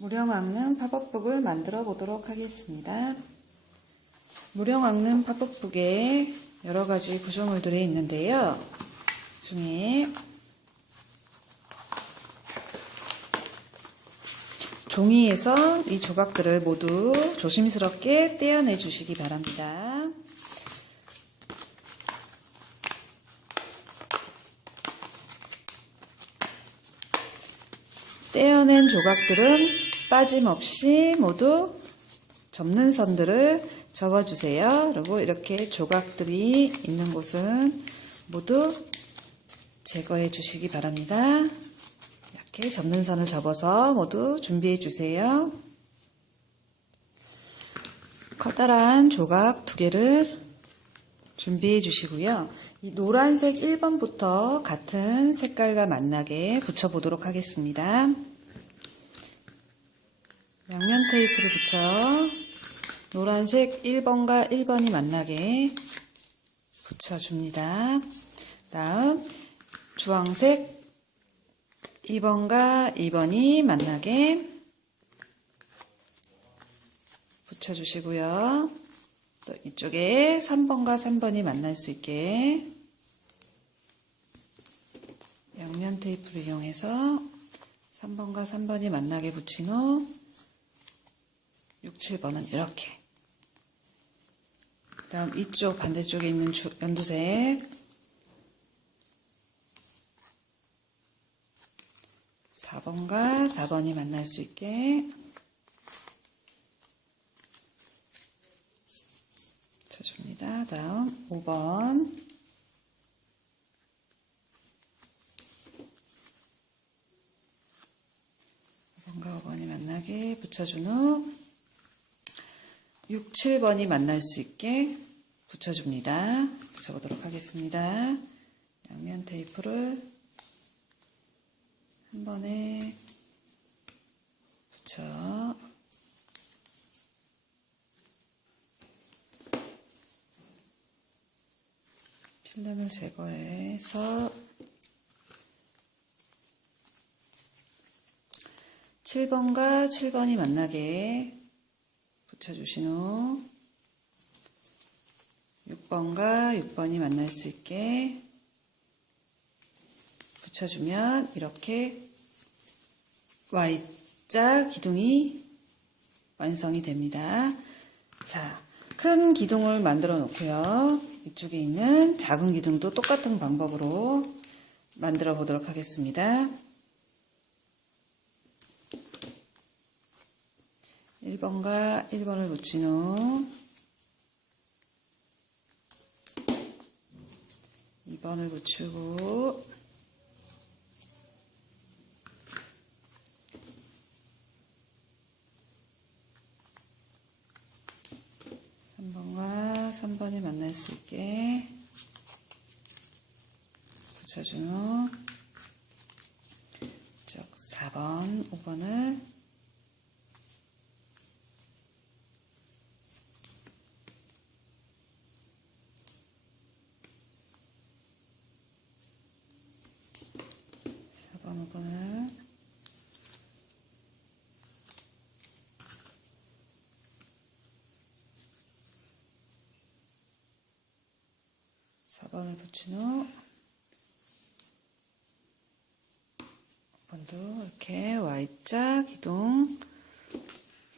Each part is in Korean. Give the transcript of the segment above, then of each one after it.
무령 앙는 팝업북을 만들어 보도록 하겠습니다. 무령 앙는 팝업북에 여러 가지 구조물들이 있는데요. 그 중에 종이에서 이 조각들을 모두 조심스럽게 떼어내 주시기 바랍니다. 떼어낸 조각들은 빠짐없이 모두 접는 선들을 접어주세요. 그리고 이렇게 조각들이 있는 곳은 모두 제거해 주시기 바랍니다. 이렇게 접는 선을 접어서 모두 준비해 주세요. 커다란 조각 두 개를 준비해 주시고요. 이 노란색 1번부터 같은 색깔과 만나게 붙여보도록 하겠습니다. 양면 테이프를 붙여 노란색 1번과 1번이 만나게 붙여줍니다. 다음 주황색 2번과 2번이 만나게 붙여주시고요. 또 이쪽에 3번과 3번이 만날 수 있게 양면 테이프를 이용해서 3번과 3번이 만나게 붙인 후 6, 7번은 이렇게. 다음 이쪽 반대쪽에 있는 주, 연두색. 4번과 4번이 만날 수 있게. 쳐줍니다. 다음 5번. 번과 5번이 만나게 붙여준 후 6, 7번이 만날 수 있게 붙여줍니다. 붙여보도록 하겠습니다. 양면 테이프를 한 번에 붙여 필름을 제거해서 7번과 7번이 만나게 붙여주신 후 6번과 6번이 만날 수 있게 붙여주면 이렇게 Y자 기둥이 완성이 됩니다. 자, 큰 기둥을 만들어 놓고요. 이쪽에 있는 작은 기둥도 똑같은 방법으로 만들어 보도록 하겠습니다. 1번과 1번을 붙인 후 2번을 붙이고 삼번과 3번이 만날 수 있게 붙여준 후 이쪽 4번, 5번을 4번을 붙인 후 5번도 이렇게 Y자 기둥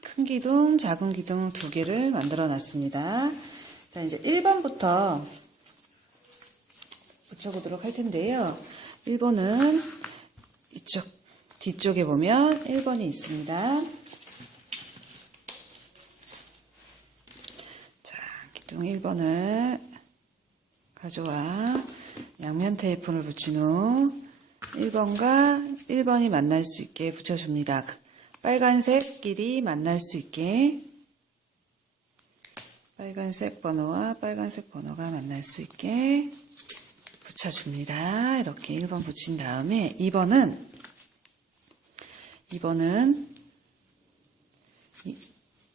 큰 기둥, 작은 기둥 두 개를 만들어 놨습니다. 자, 이제 1번부터 붙여보도록 할 텐데요. 1번은 이쪽, 뒤쪽에 보면 1번이 있습니다. 자, 기둥 1번을 가져와 양면 테이프를 붙인 후 1번과 1번이 만날 수 있게 붙여줍니다. 빨간색 길이 만날 수 있게 빨간색 번호와 빨간색 번호가 만날 수 있게 붙여줍니다. 이렇게 1번 붙인 다음에 2번은 2번은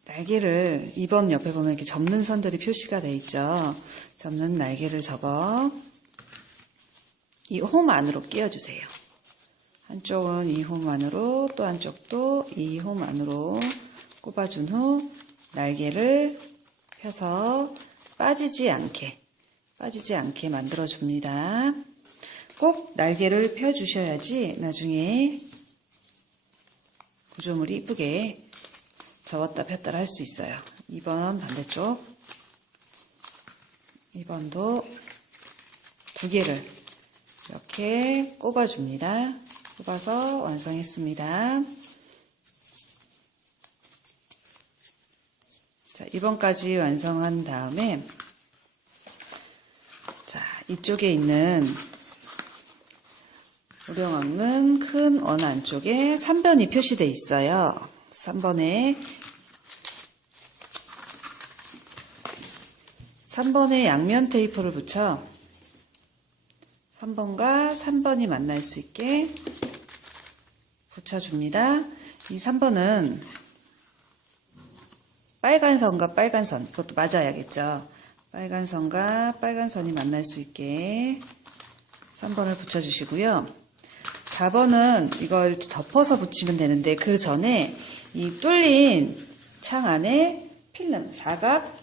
날개를 2번 옆에 보면 이렇게 접는 선들이 표시가 돼 있죠. 접는 날개를 접어 이 홈 안으로 끼워주세요. 한쪽은 2홈 안으로 또 한쪽도 2홈 안으로 꼽아준 후 날개를 펴서 빠지지 않게 빠지지 않게 만들어 줍니다. 꼭 날개를 펴 주셔야지 나중에 구조물이 이쁘게 접었다 폈다 할수 있어요. 2번 반대쪽 2번도 두 개를 이렇게 꼽아줍니다. 꼽아서 완성했습니다. 자, 2번까지 완성한 다음에 자, 이쪽에 있는 우령왕은 큰 원 안쪽에 3번이 표시되어 있어요. 3번에 3번에 양면 테이프를 붙여 3번과 3번이 만날 수 있게 붙여줍니다. 이 3번은 빨간 선과 빨간 선, 그것도 맞아야겠죠. 빨간 선과 빨간 선이 만날 수 있게 3번을 붙여주시고요. 4번은 이걸 덮어서 붙이면 되는데 그 전에 이 뚫린 창 안에 필름, 사각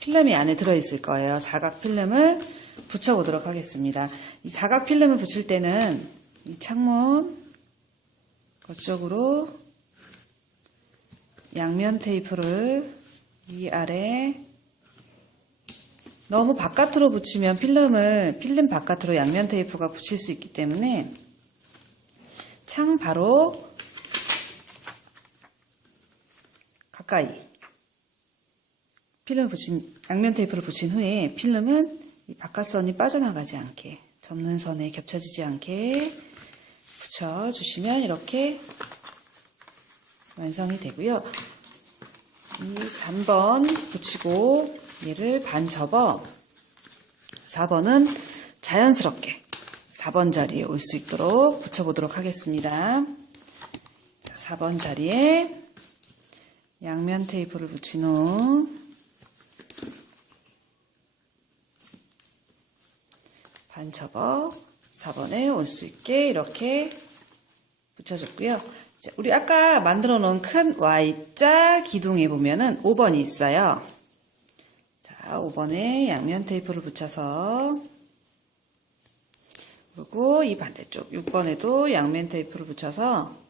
필름이 안에 들어있을 거예요. 사각 필름을 붙여보도록 하겠습니다. 이 사각 필름을 붙일 때는 이 창문 그쪽으로 양면 테이프를 위아래 너무 바깥으로 붙이면 필름을 필름 바깥으로 양면 테이프가 붙일 수 있기 때문에 창 바로 가까이 필름 붙인 양면 테이프를 붙인 후에 필름은 이 바깥선이 빠져나가지 않게 접는 선에 겹쳐지지 않게 붙여주시면 이렇게 완성이 되고요. 이 3번 붙이고 얘를 반 접어 4번은 자연스럽게 4번 자리에 올 수 있도록 붙여보도록 하겠습니다. 자, 4번 자리에 양면 테이프를 붙인 후 반 접어 4번에 올 수 있게 이렇게 붙여줬고요. 자, 우리 아까 만들어 놓은 큰 Y자 기둥에 보면은 5번이 있어요. 자, 5번에 양면 테이프를 붙여서 그리고 이 반대쪽 6번에도 양면 테이프를 붙여서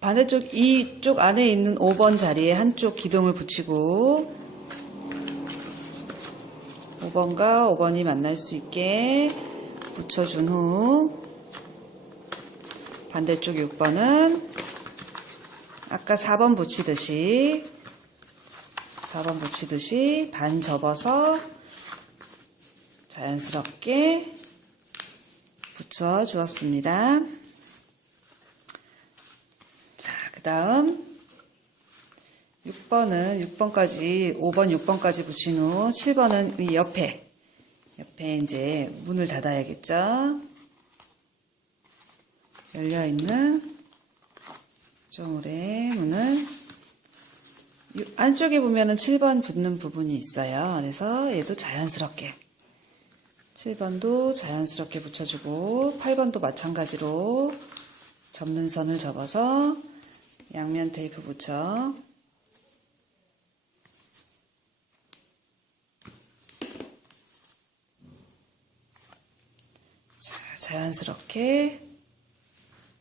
반대쪽 이쪽 안에 있는 5번 자리에 한쪽 기둥을 붙이고 5번과 5번이 만날 수 있게 붙여준 후 반대쪽 6번은 아까 4번 붙이듯이 4번 붙이듯이 반 접어서 자연스럽게 붙여 주었습니다. 자, 그 다음 6번은 6번까지 5번 6번까지 붙인 후 7번은 이 옆에 옆에 이제 문을 닫아야겠죠. 열려 있는 조물의 문을 이 안쪽에 보면은 7번 붙는 부분이 있어요. 그래서 얘도 자연스럽게 7번도 자연스럽게 붙여주고 8번도 마찬가지로 접는 선을 접어서 양면 테이프 붙여 자, 자연스럽게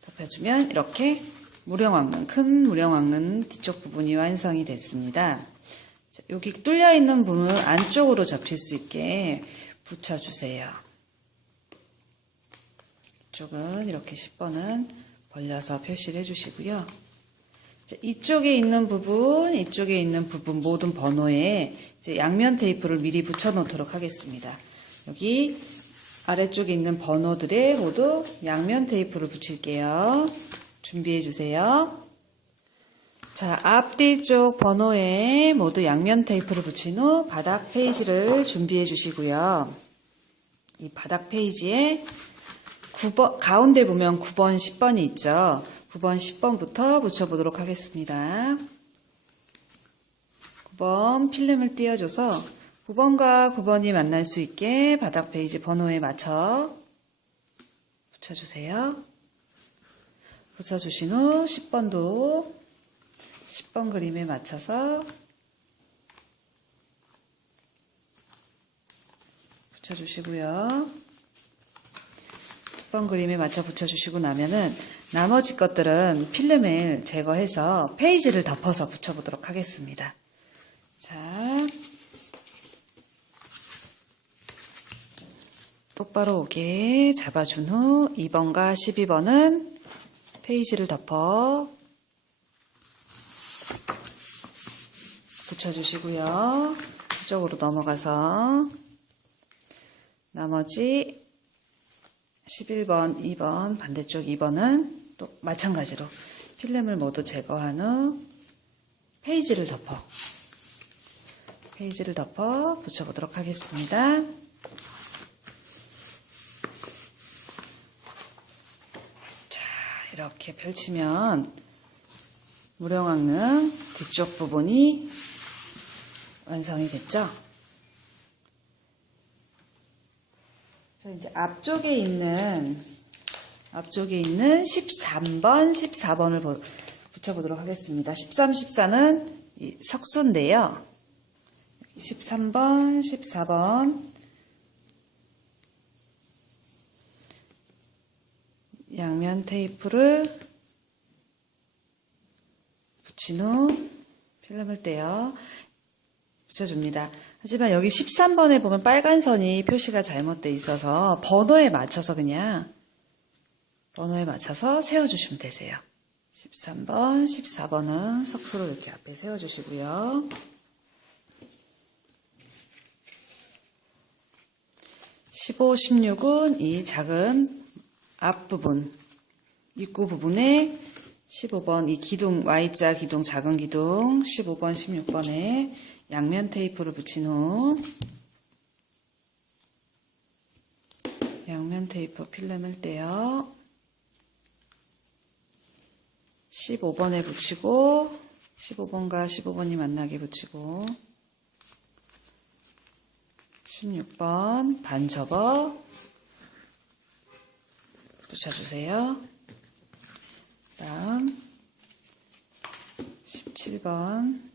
덮여주면 이렇게 무령왕눈, 큰 무령왕눈 뒤쪽 부분이 완성이 됐습니다. 자, 여기 뚫려 있는 부분 안쪽으로 접힐 수 있게 붙여주세요. 이쪽은 이렇게 10번은 벌려서 표시를 해주시고요. 자, 이쪽에 있는 부분, 이쪽에 있는 부분 모든 번호에 양면 테이프를 미리 붙여 놓도록 하겠습니다. 여기 아래쪽에 있는 번호들에 모두 양면 테이프를 붙일게요. 준비해 주세요. 자, 앞뒤 쪽 번호에 모두 양면 테이프를 붙인 후 바닥 페이지를 준비해 주시고요. 이 바닥 페이지에 9번, 가운데 보면 9번, 10번이 있죠. 9번, 10번부터 붙여보도록 하겠습니다. 9번 필름을 띄워줘서 9번과 9번이 만날 수 있게 바닥 페이지 번호에 맞춰 붙여주세요. 붙여주신 후 10번도 10번 그림에 맞춰서 붙여주시고요. 10번 그림에 맞춰 붙여주시고 나면은 나머지 것들은 필름을 제거해서 페이지를 덮어서 붙여보도록 하겠습니다. 자, 똑바로 오게 잡아준 후 2번과 12번은 페이지를 덮어 붙여주시고요. 이쪽으로 넘어가서 나머지 11번, 2번, 반대쪽 2번은 또 마찬가지로 필름을 모두 제거한 후 페이지를 덮어 페이지를 덮어 붙여보도록 하겠습니다. 자, 이렇게 펼치면 무령왕릉 뒤쪽 부분이 완성이 됐죠? 자, 이제 앞쪽에 있는 앞쪽에 있는 13번, 14번을 붙여보도록 하겠습니다. 13, 14는 이 석수인데요. 13번, 14번 양면 테이프를 붙인 후 필름을 떼어 붙여줍니다. 하지만 여기 13번에 보면 빨간 선이 표시가 잘못돼 있어서 번호에 맞춰서 그냥 번호에 맞춰서 세워주시면 되세요. 13번, 14번은 석수로 이렇게 앞에 세워주시고요. 15, 16은 이 작은 앞부분, 입구 부분에 15번 이 기둥, Y자 기둥, 작은 기둥, 15번, 16번에 양면 테이프를 붙인 후 양면 테이프 필름을 떼어 15번에 붙이고 15번과 15번이 만나게 붙이고 16번 반 접어 붙여주세요. 다음 17번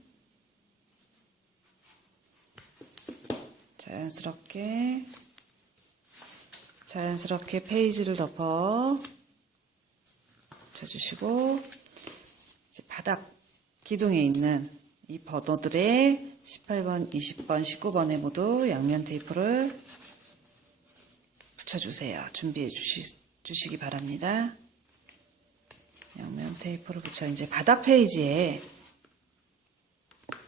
자연스럽게 자연스럽게 페이지를 덮어 붙여주시고 바닥 기둥에 있는 이 번호들의 18번, 20번, 19번에 모두 양면 테이프를 붙여주세요. 준비해 주시, 주시기 바랍니다. 양면 테이프를 붙여 이제 바닥 페이지에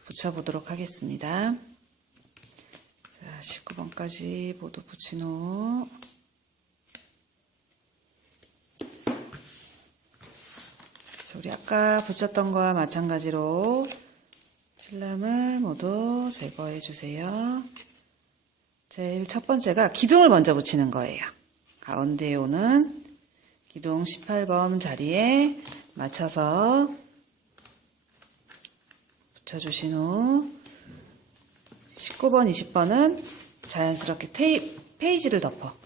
붙여보도록 하겠습니다. 자, 19번까지 모두 붙인 후 자, 우리 아까 붙였던 거와 마찬가지로 필름을 모두 제거해 주세요. 제일 첫 번째가 기둥을 먼저 붙이는 거예요. 가운데에 오는 기둥 18번 자리에 맞춰서 붙여주신 후 19번, 20번은 자연스럽게 테이, 페이지를 덮어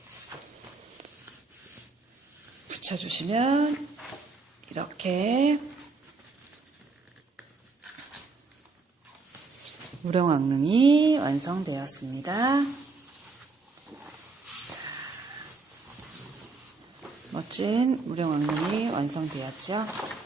붙여주시면 이렇게 무령왕릉이 완성되었습니다. 자, 멋진 무령왕릉이 완성되었죠.